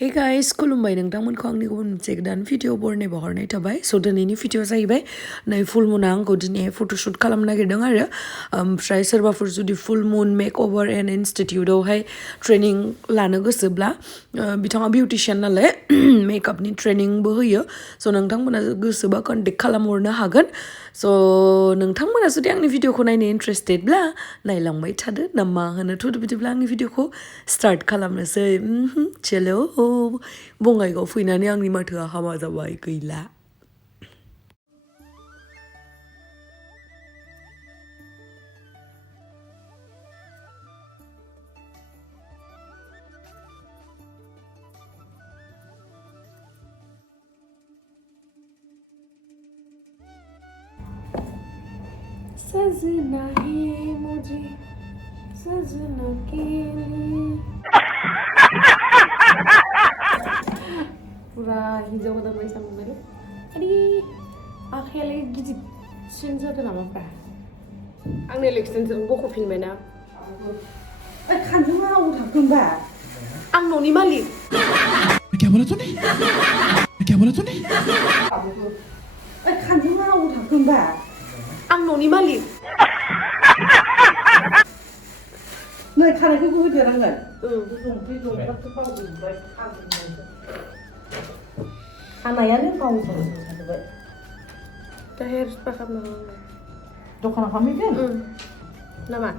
Hey guys, खुलुमबाय नोंथांमोनखौ आंनि गुबुन मोनसे गोदान भिडिअ बरनायबो हरनाय थाबाय। स' दिनैनि भिडिअ जाहैबाय नै फुल मुना आंखौ दिनै फट'शुट खालामनो नागिरदों आरो ओमफ्राय सोरबाफोर जुदि फुल मुन मेकअभार एन्ड इनस्टिटिउटआवहाय ट्रेनिं लानो गोसोब्ला बिथाङा बिउटिशियान नालाय मेकआपनि ट्रेनिंबो होयो। स' नोंथांमोना गोसोबा कन्टेक्ट खालामहरनो हागोन। स' नोंथांमोना जुदि आंनि भिडिअखौ नायनो इन्ट्रेस्टेडब्ला नायलांबाय थादो ना मा होनो। थ' बिदिब्ला आंनि भिडिअखौ स्टार्ट खालामनोसै। चलो बङाइगाव फैनानै आंनि माथोआ हामा जाबाय गैला। सजना है मुझे सजना के लिए पुरा हिन्जाव गोदान बायसा मोनबायलै आदै आखायालाय गिदिरसिन जादों नामाब्रा आंनि एक्सटेनसन बख'फिनबायना खानजों आव थागोनबा आं न'नि मालिक क्या बोला तूने खानजों आव थागोनबा आं न'नि मालिक नै खानायखौ होदेरनांगोन खानायानो गावजों थाजोब्बाय दा हेयार स्पा खालामनांगौ दखानाव खालामहैगोन नामा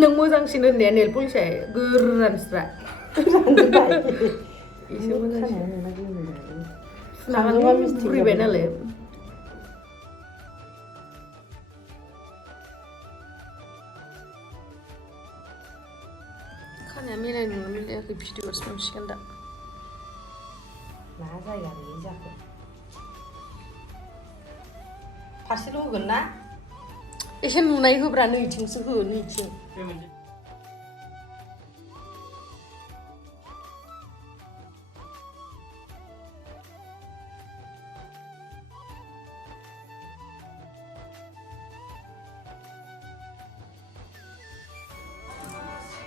नों मोजांसिन होननाया नेल पलिसआ गोरानस्रा एसे मोजांसिन बुरैबाय नालाय खानाया मिलायदोंना मिलायाखै भिडिअ'सो मोनसिगोन दा मा जाया बे जाखो फारसेल' होगोन ना एसे नुनाय होब्रा नैथिंसो हो नैथिं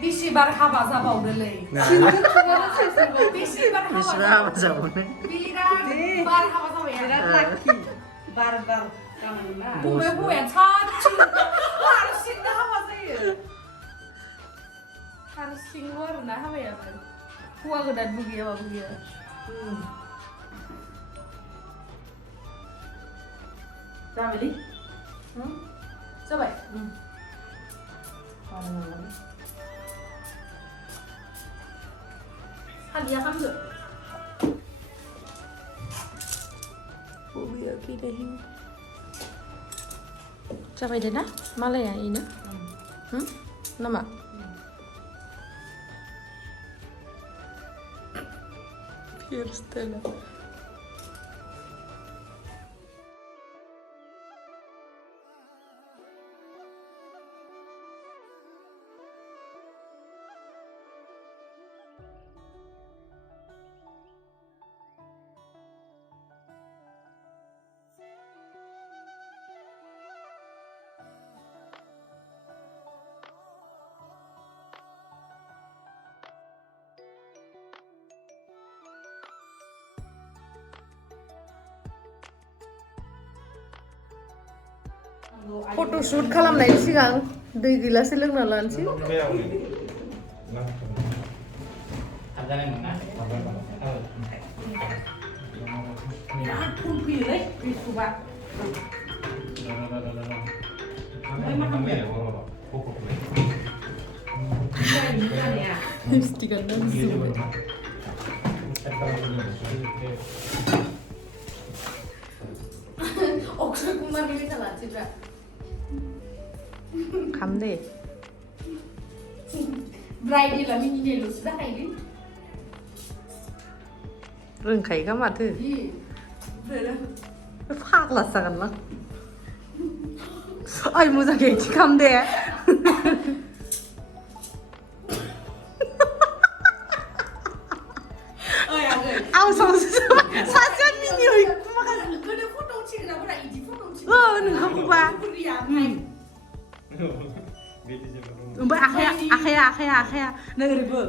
बेसेबार हाबा जाबावदोलै बेसेबार हाबा जाबावदों बिराद बार हाबा जाबाय बिराद लाखि बार गामोन ना बुंबाय हौवाया हारसिंनो हाबा जायो हारसिंल' आरोना हाबायाबो हौवा गोदानबो गैयाबाबो गैया जाबायलै जाबाय हालिया खामदो बबेयाखै नहीं जाबाय दे ना मालाया इनो नामा हेयार स्टाइला फट'शुट खालामनायनि सिगां दै गिलाससे लोंना लानोसै बिराद फुल फैयोलै फेसबुकआ लिपस्टिकआनो नांजोबबाय अक्षय कुमारनि मेथाइ लानोसैब्रा खाम दे ब्राइडेला मिनिनायल'सो जाखायोलै रोंखायोखा माथो फाग्लासो जागोनलां आइ मोजाङै इदि खाम दे आं सासेया मिनियो नोंखौबा ओमफ्राय आखाया नै ओरैबो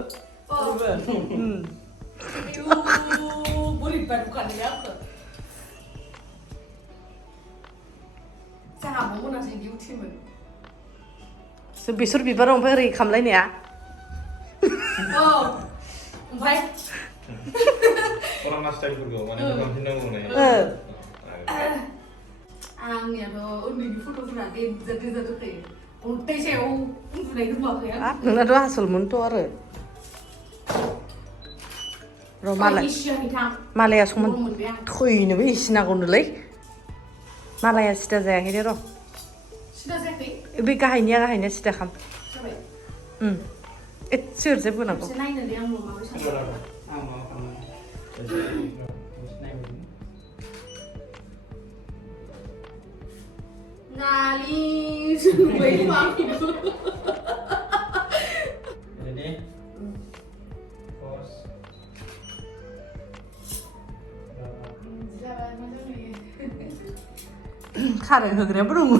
बोरैबा नुखानाय आंखो जोंहा मोनासै डिउटिमोन बेसर बिबाराव ओमफ्राय ओरै खामलायनाया ओमफ्राय Orang style-फोरखौ माने खालामफिननांगौ ने आंनियाथ' उन्दैनि फट'फोरा गेजेर दंखायो अन्थाइ सायाव उन्दुनाय नुवाखै आं नोंनाथ' आसलमोनथ' आरो र' मालाया समान थैनोबो एसे नांगौनोलै मालाया सिदा जायाखै दे र' सिदा जायाखै बे गाहायनिया सिदा खाम जाबाय एसे ओरैजाय बोनांगौ नायनो दे आंबो माबा Nali suwe mami itu. Jadi, pos. Karen hogernya belum.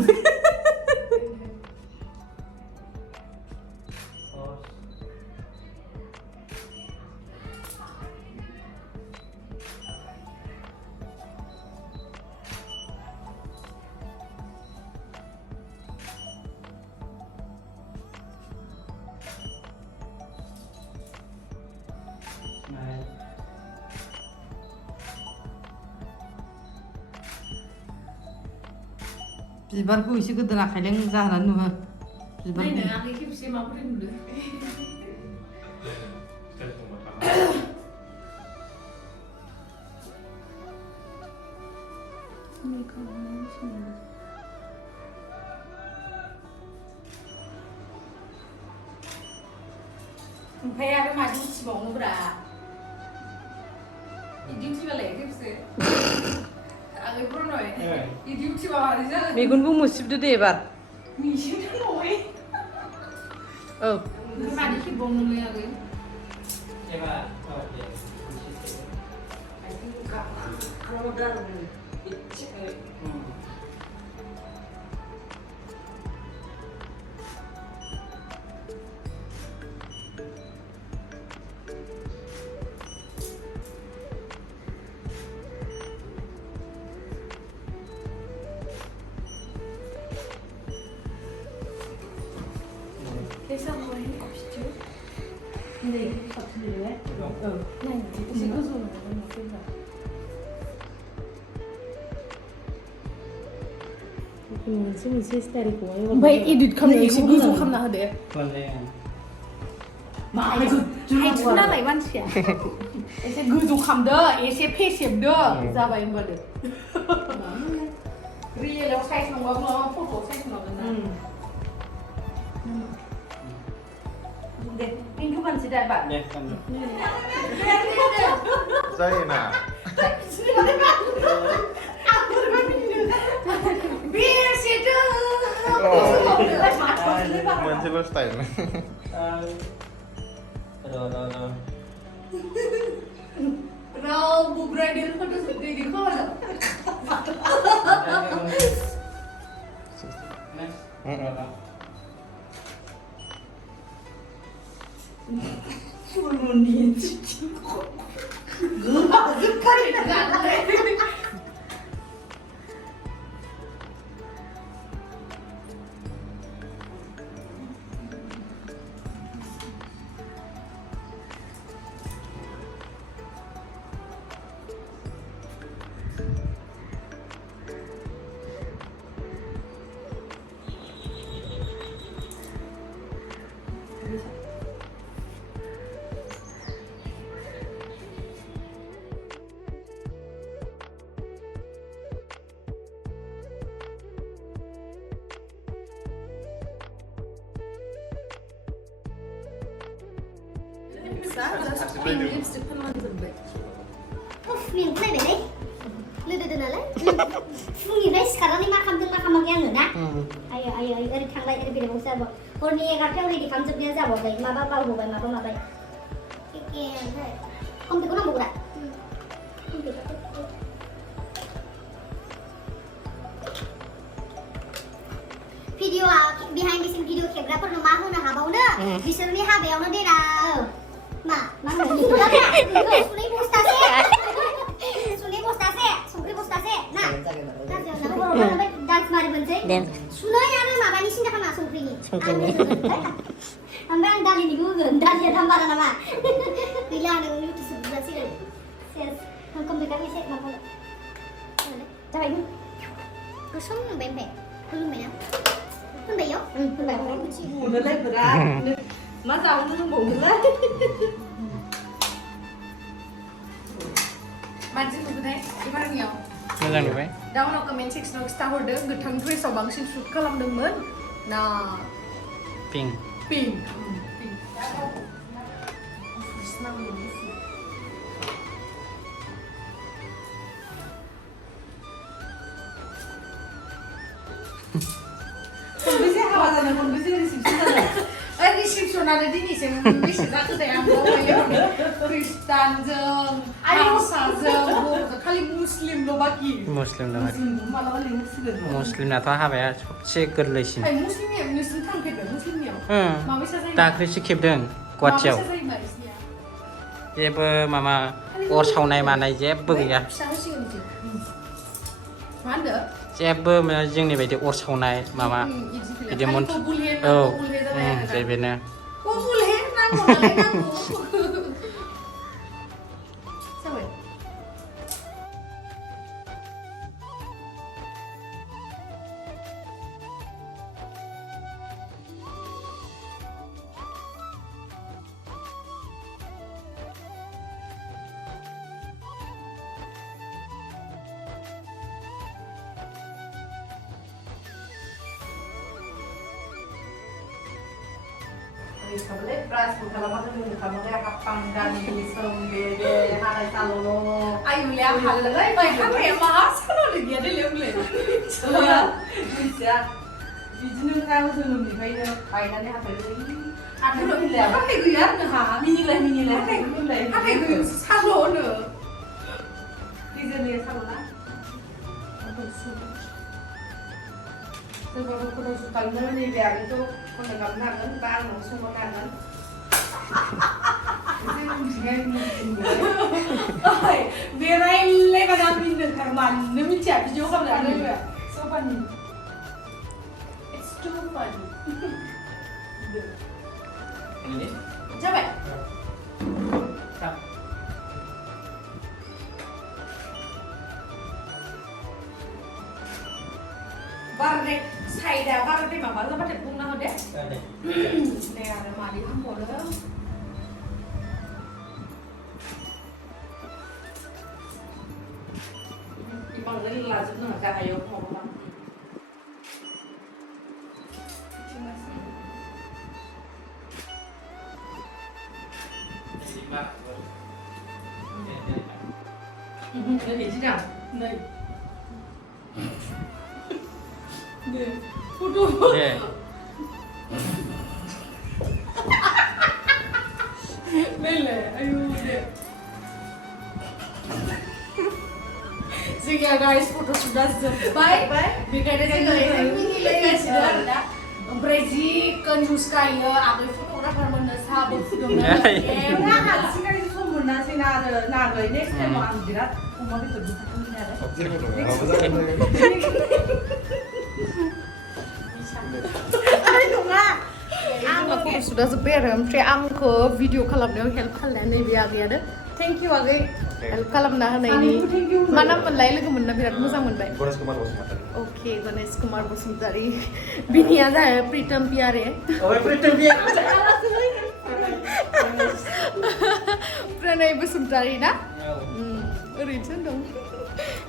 बिबारखौ एसे गोदोना खायलें जाहोनानै नुहो नायनो आखै खेबसे माबोरै नुदों ओमफ्राय आरो मा डिउटिबावनोब्रा डिउटिबालाय खेबसे मेगनखौ मुसिबदो दे एबार औ मानि खेबबावनोलै आगै Desa mau ini kapsitu. Ini kapsitu dulu ya. Nah, itu sih gue zoom ya, mungkin lah. मोनसे स्टाइल खौ ओमफ्राय एडिट खालामनो एसे गोजौ खालामना होदो मा हाइटु नालाय मानसिया एसे गोजौ खालामदो एसे फेसेबदो जाबाय होनबादो रियेलाव साइज नङाबा माबा फट'आव साइज नङागोन ना दे पिंकु मानसि दा बा दे kan जायो ना मोनसेल' स्टाइल रावबो ब्राइडेल फट' सुट दै दिखावा Surmonian cici gua sekali lipstick penlanjut Minta deh, lu udah nalar? Fungi guys, sekarang nih makam yang mana? Ayo, ada tanggal ada beda bangsa bo. Korni egarnya udah di kamar biasa bo, guys. Maba mabai. Oke, om tuh kenapa bukan? Video behind the scene video खेबग्राफोरनो मा होनो हाबावनो बिसोरनि हाबायावनो देना मा होनो सुनै बस्तासे संख्रि बस्तासे ना dance मारि मोनसै सुनै आरो माबानि सिन्था खालामा संख्रिनि ओमफ्राय आं दालिनिबो होगोन दालिया दाम बारा नामा गैला नों इउटुब बुजासिगोन सेस कम्पिउटार एसे माबा जाबाय नों गोसोम मोनबाय ओमफ्राय खुलुमबायना खुलुमबाय खुलुमबाय बुनोलाय बिराद मा जावनो रोंबावनोलाय मानसि नुबाय एबारनियाव मोजां नुबाय दा उनाव कमेन्ट सेक्सनाव खिथाहरदों गोथां ड्रेसाव बांसिन शुट खालामदोंमोन ना पिंक पिंक खनबेसे हाबा जादों खनबेसे रिसिपसन जादों रिसिपसनानो दिनैसिम बेसे जाखो दे आं बावबाय खृष्टानजों हारसाजों खालि मुस्लिमल' बाखि मुस्लिम नामा मालाबा लिंहरसिगोन मुस्लिमनाथ' हाबाया सबसे गोरलैसिन मुस्लिमनियाव नोंसिनि थांफेरदों मुस्लिमनियाव माबायसा जायो दाख्लैसो खेबदों गुवाहाटियाव माबायसा जायो मानसिनिया जेबो माबा अर सावनाय मानाय जेबो गैया फिसा होसिगोन बिदि मा होनदों जेबो जोंनि बायदि अर सावनाय माबा बिदि औ बेनो Kamu pras kalau makan dulu kamu kayak kapang dan disem bede hari salolo. Ayo lihat hal lain. Baik kamu yang mahas kalau lagi ada lihat. Soalnya bisa. Bijinin kamu sebelum dikainya kainannya apa lagi? Aku udah bilang. Apa itu ya? Nah, mini lah. Apa itu? Salolo. Dijadikan salona. Sebab aku udah suka nih biar itu mendengar nangan bang langsung nangan. Berai lewat amin dengan man, demi cak video kamu ada juga. So funny. It's too funny. ini Coba. Barre, saya barre deh mama, lo pada bunga deh. Deh ada mali kamu deh. Ibang dari lazim nggak ada ayo mau apa? Ini tidak, nih. Foto. Bele, ayo deh. Sige guys, foto sudah selesai. Bikin aja ini lagi sudah. Brazil kanjus kaya, aku fotografer menasah bersama. Nah, sekali itu menasih naga ini saya mau ambil, mau ditunjukkan ini ada. Aku sudah seberam, saya amko video kalamnya help kalian nih biar ada. Thank you agai help kalamnya ini. Mana menilai lagi mana biar mudah menilai. Oke, Ganesh Kumar Bosumtari. Bini ada ya, Pritam Pyare. oh Pritam Pyare. Pranay Bosumtari na? Origin dong.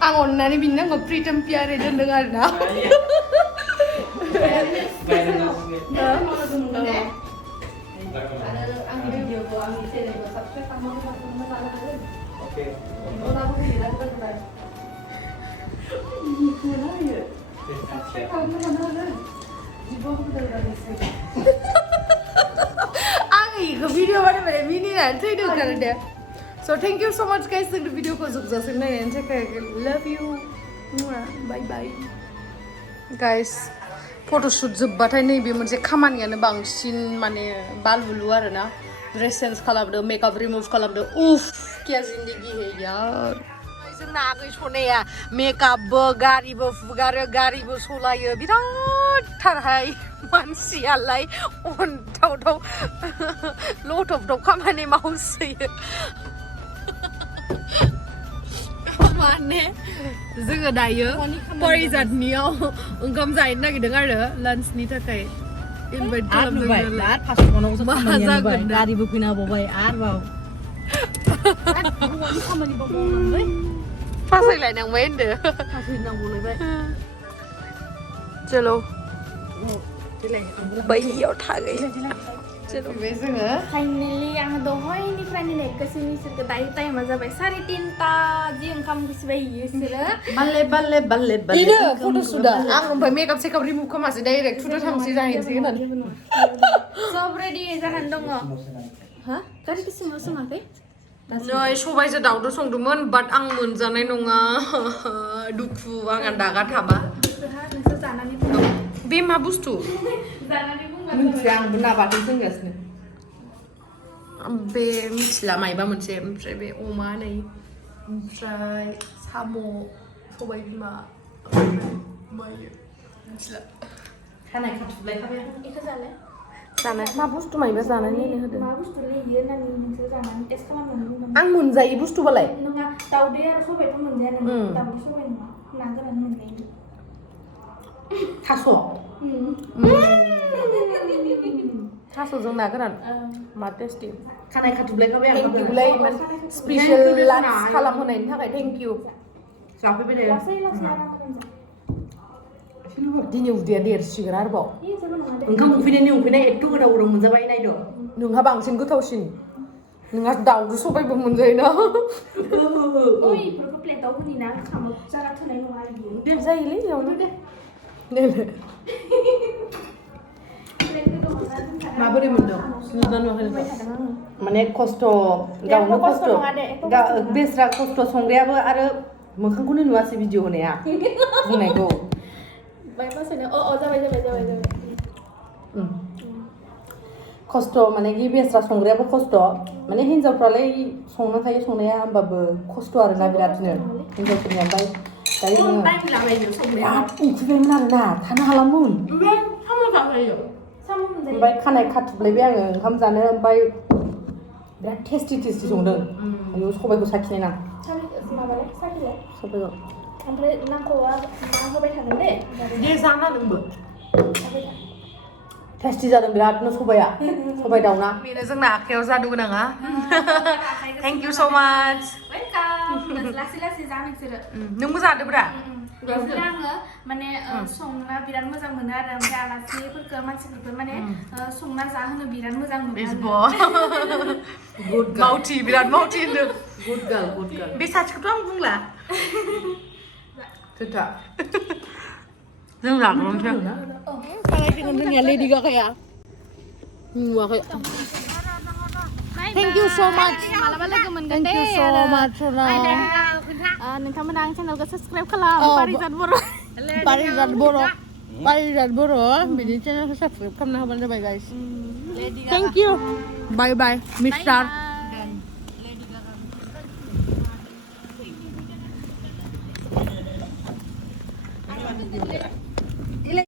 Angon na ni bini nggak Pritam Pyare dan dengar na. Video mana mini nanti itu kan dia. So thank you so much guys untuk video ko sukses ini nanti kayak love you. Bye bye. Guys, photoshoot जोब्बाथाय नैबे मोनसे खामानियानो बांसिन माने बालबुलु आरोना dress change खालामदो makeup remove खालामदो उफ क्या जिंदगी है यार जोंना आगै सनाया मेकआपबो गारिबो फुगारो गारिबो सलायो बिरादथारहाय मानसियालाय अन्थावथाव लथबथब खामानि मावसोयो माने जोङो दायो परिजातनियाव ओंखाम जाहैनो नागिरदों आरो लान्चनि थाखाय इनभाइट खालामदों मा जागोन गारिबो फैना होबावबाय आरोबाव खामानि मावबावनांबाय फासायलायनांबाय होनदो फासैनांगौलायबाय चलो बैयाव थागै चलो बे जोङो फाइनेलि आङो दहायनिफ्रायनो नेगासिनो इसोरखौ दायो टाइमा जाबाय 3:30 जि ओंखाम गोसोबाय इसोरो बाल्ले इनो फट'शुटआ आं ओमफ्राय मेकआप सेकआप रिमुभ खालामासै डाइरेक्ट थुदो थांसै जाहैनोसै होननानै सब रेडि जानानै दङ हा गारिखौ सिङाव सोङाखै नै सबायजों दाउदो संदोंमोन बाट आं मोनजानाय नङा दुखु आंहा दागा थाबा नोंसोर जानानै बुं बे मा बुस्थु जानानै बुंबा मिथिया आंबो ना बाथोन सोंगासिनो बे मिथिला मायबा मोनसे ओमफ्राय बे अमा नै ओमफ्राय साम' सबाय बिमा मायो मिथिला खानाय खाथुबलायखाबाय बेखौ जालाय जानाय मा बुस्थु मायबा जानानै नायनो होदों मा बुस्थु लैयो होननानै नोंसोर जानानै टेस्ट खालामनानै बुंबानो आं मोनजायै बुस्थुबालाय नङा दाउदै आरो सबायथ' मोनजाया नोङो दाउदै सबाय नङा ना गोरान मोनजायो थास' थास'जों ना गोरान मा टेस्टि खानाय खाथुबलायखाबाय आं थेंकिउलाय इमान स्पेसियेल लान्च खालामहोनायनि थाखाय थेंकिउ जाफैबाय दे लासै लासै आराम दिनै उदैया देरसिगोन आरोबाव जेबो नङा दे ओंखाम उखैनाय एथ' गोदाव गोदाव मोनजाबाय नायद' नोंहा बांसिन गोथावसिन नोंहा दाउजों सबायबो मोनजायोना ओइ इफोरखौ प्लेटाव होनि ना खामो जागा थोनाय नङा बियो दे जायोलै इयावनो दे माबोरै मोनदों नुदों नुवाखै माने खस्थ' गावनो खस्थ' बेस्रा खस्थ' संग्रायाबो आरो मोखांखौनो नुवासै भिडिअ होनाया बुंनायखौ जाबाय खस्थ' माने कि बेस्रा संग्रायाबो खस्थ' माने हिन्जावफ्रालाय संखायो संनाया होमबाबो खस्थ' आरोना बिरादनो हिन्जावफोरनिया ओमफ्राय दायो जोङो बिराद उखैबायमोन आरोना थानो हालामोन ओमफ्राय खानाय खाथुबलायबाय आङो ओंखाम जानो ओमफ्राय बिराद टेस्टि संदों आयौ सबायखौ साखिनाय ना सबायखौ ओमफ्राय नांगौआ मा होबाय थागोन दे दे जाना नोंबो टेस्टि जादों बिरादनो सबाय दाउना बेनो जोंना आखायाव जादु गोनाङा थेंक इउ स' माच लासै लासै जा नोंसोरो नोंबो जादोब्रा ओमफ्राय आङो माने संना बिराद मोजां मोनो आरो ओमफ्राय आलासिफोरखौ मानसिफोरखौ माने संना जाहोनो बिराद मोजां मोनो मावथि बिराद मावथि होनदों गुड गार्ल बे सासेखौथ' आं बुंला खोथा जों जाग्रोनोसै खालायफैगोन जोंनिया लेडि गागाया नुवाखै थेंक इउ स' माच मालाबा लोगो मोनगोन दे थेंक इउ स' माच नोंथांमोना आं चेनेलखौ साबसक्राइब खालाम पारिजात बर' बिनि चेनेलखौ साबसक्राइब खालामना होबानो जाबाय guys thank you bye bye mister